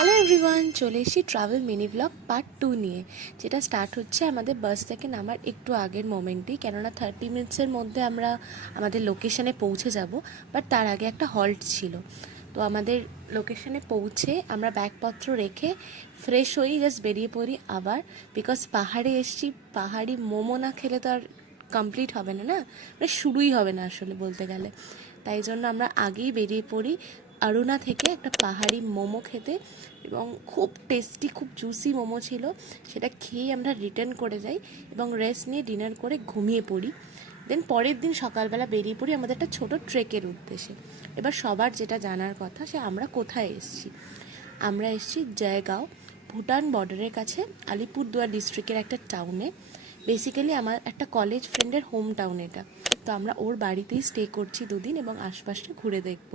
Hello everyone, চলে এসেছি travel mini blog part 2 নিয়ে, যেটা স্টার্ট হচ্ছে আমাদের বাস থেকে নামার একটু আগের মোমেন্টেই। কেননা 30 মিনিটসের মধ্যে আমরা আমাদের লোকেশানে পৌঁছে যাব, বাট তার আগে একটা হল্ট ছিল। তো আমাদের লোকেশানে পৌঁছে আমরা ব্যাগপত্র রেখে ফ্রেশ হই, জাস্ট বেরিয়ে পড়ি আবার। বিকজ পাহাড়ে এসেছি, পাহাড়ি মোমো না খেলে তো আর কমপ্লিট হবে না, মানে শুরুই হবে না আসলে বলতে গেলে। তাই জন্য আমরা আগেই বেরিয়ে পড়ি অরুণা থেকে একটা পাহাড়ি মোমো খেতে, এবং খুব টেস্টি, খুব জুসি মোমো ছিল। সেটা খেয়েই আমরা রিটার্ন করে যাই এবং রেস্ট নিয়ে ডিনার করে ঘুমিয়ে পড়ি। দেন পরের দিন সকালবেলা বেরিয়ে পড়ি আমাদের একটা ছোটো ট্রেকের উদ্দেশ্যে। এবার সবার যেটা জানার কথা, সে আমরা কোথায় এসেছি। আমরা এসেছি জয়গাঁও, ভুটান বর্ডারের কাছে, আলিপুরদুয়ার ডিস্ট্রিক্টের একটা টাউনে। বেসিক্যালি আমার একটা কলেজ ফ্রেন্ডের হোম টাউন এটা। তো আমরা ওর বাড়িতেই স্টে করছি দুদিন এবং আশপাশটা ঘুরে দেখব।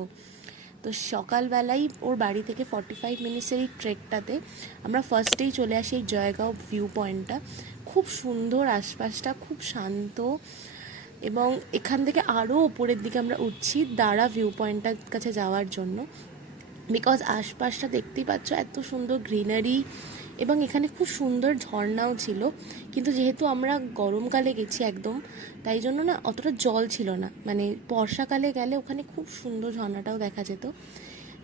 তো সকালবেলাই ওর বাড়ি থেকে 45 মিনিটসের এই ট্রেকটাতে আমরা ফার্স্টেই চলে আসি এই জয়গাঁও ভিউ পয়েন্টটা। খুব সুন্দর, আশপাশটা খুব শান্ত, এবং এখান থেকে আরও ওপরের দিকে আমরা উঠছি দাঁড়া ভিউ পয়েন্টটার কাছে যাওয়ার জন্য। বিকজ আশপাশটা দেখতেই পাচ্ছ এত সুন্দর গ্রিনারি, এবং এখানে খুব সুন্দর ঝর্ণাও ছিল। কিন্তু যেহেতু আমরা গরমকালে গেছি একদম, তাই জন্য না অতটা জল ছিল না। মানে বর্ষাকালে গেলে ওখানে খুব সুন্দর ঝর্ণাটাও দেখা যেত।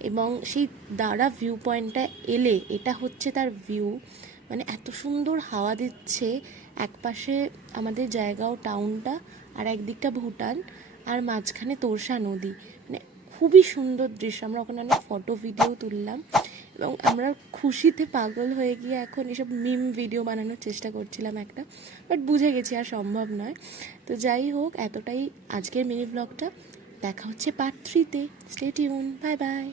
এবং সেই দাঁড়া ভিউ পয়েন্টটা এলে এটা হচ্ছে তার ভিউ, মানে এত সুন্দর হাওয়া দিচ্ছে। একপাশে আমাদের জয়গাঁও টাউনটা, আর একদিকটা ভুটান, আর মাঝখানে তোরসা নদী। মানে খুবই সুন্দর দৃশ্য। আমরা ওখানে অনেক ফটো ভিডিও তুললাম এবং আমরা খুশিতে পাগল হয়ে গিয়ে এখন এসব মিম ভিডিও বানানোর চেষ্টা করছিলাম একটা, বাট বুঝে গেছি আর সম্ভব নয়। তো যাই হোক, এতটাই আজকের মিনি ব্লগটা। দেখা হচ্ছে পার্ট 3-তে। Stay tuned, bye by.